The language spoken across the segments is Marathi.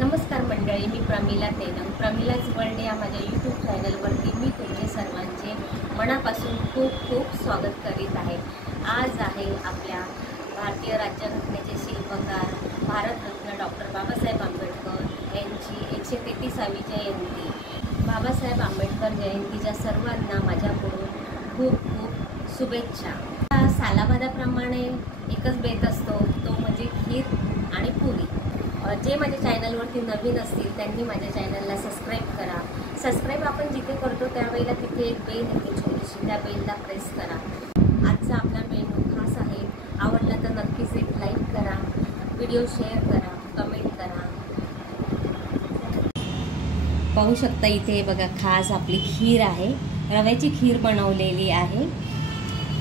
नमस्कार मंडळी, मी प्रमिला तेलंग. प्रमिलाज वर्ल्ड या माझ्या यूट्यूब चॅनलवरती मी तुमचे सर्वांचे मनापासून खूप खूप स्वागत करीत आहे. आज आहे आपल्या भारतीय राज्यघटनेचे शिल्पकार भारतरत्न डॉक्टर बाबासाहेब आंबेडकर यांची 133वी जयंती. बाबासाहेब आंबेडकर जयंतीच्या सर्वांना माझ्याकडून खूप खूप शुभेच्छा. सालाबादाप्रमाणे एकच बेत असतो, तो म्हणजे खीर आणि पुरी. जे माझ्या चॅनलवरती नवीन असतील त्यांनी माझ्या चॅनलला सबस्क्राईब करा. सबस्क्राईब आपण जिथे करतो त्यावेळेला तिथे एक बेल येते छोटीशी, त्या बेलला प्रेस करा. आजचा आपला मेनू खास आहे. आवडला तर नक्कीच एक लाईक करा, व्हिडिओ शेअर करा, कमेंट करा. पाहू शकता इथे बघा, खास आपली खीर आहे, रव्याची खीर बनवलेली आहे.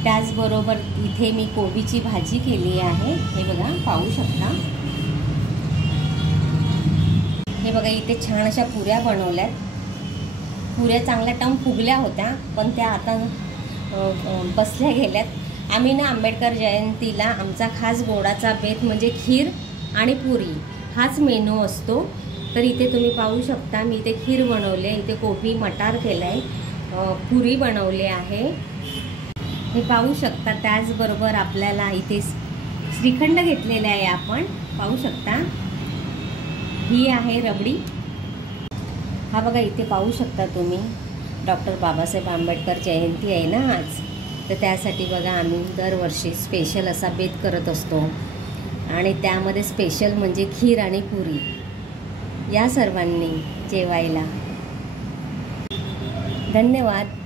त्याचबरोबर इथे मी कोबीची भाजी केली आहे. हे बघा, पाहू शकता. हे बघा, इथे छान अशा पुऱ्या बनवल्यात. पुऱ्या चांगल्या टम फुगल्या होत्या, पण त्या आता बसल्या गेल्यात. आम्ही ना आंबेडकर जयंतीला आमचा खास गोडाचा बेत म्हणजे खीर आणि पुरी हाच मेनू असतो. तर इथे तुम्ही पाहू शकता, मी इथे खीर बनवले, इथे कोबी मटार केलं आहे, पुरी बनवले आहे, हे पाहू शकता. त्याचबरोबर आपल्याला इथे श्रीखंड घेतलेले आहे. आपण पाहू शकता, ही आहे रबडी. हा बघा, इथे पाहू शकता तुम्ही, डॉक्टर बाबासाहेब आंबेडकर जयंती आहे ना आज, तर त्यासाठी बघा आम्ही दरवर्षी स्पेशल असा बेत करत असतो आणि त्यामध्ये स्पेशल म्हणजे खीर आणि पुरी. या सर्वांनी जेवायला. धन्यवाद.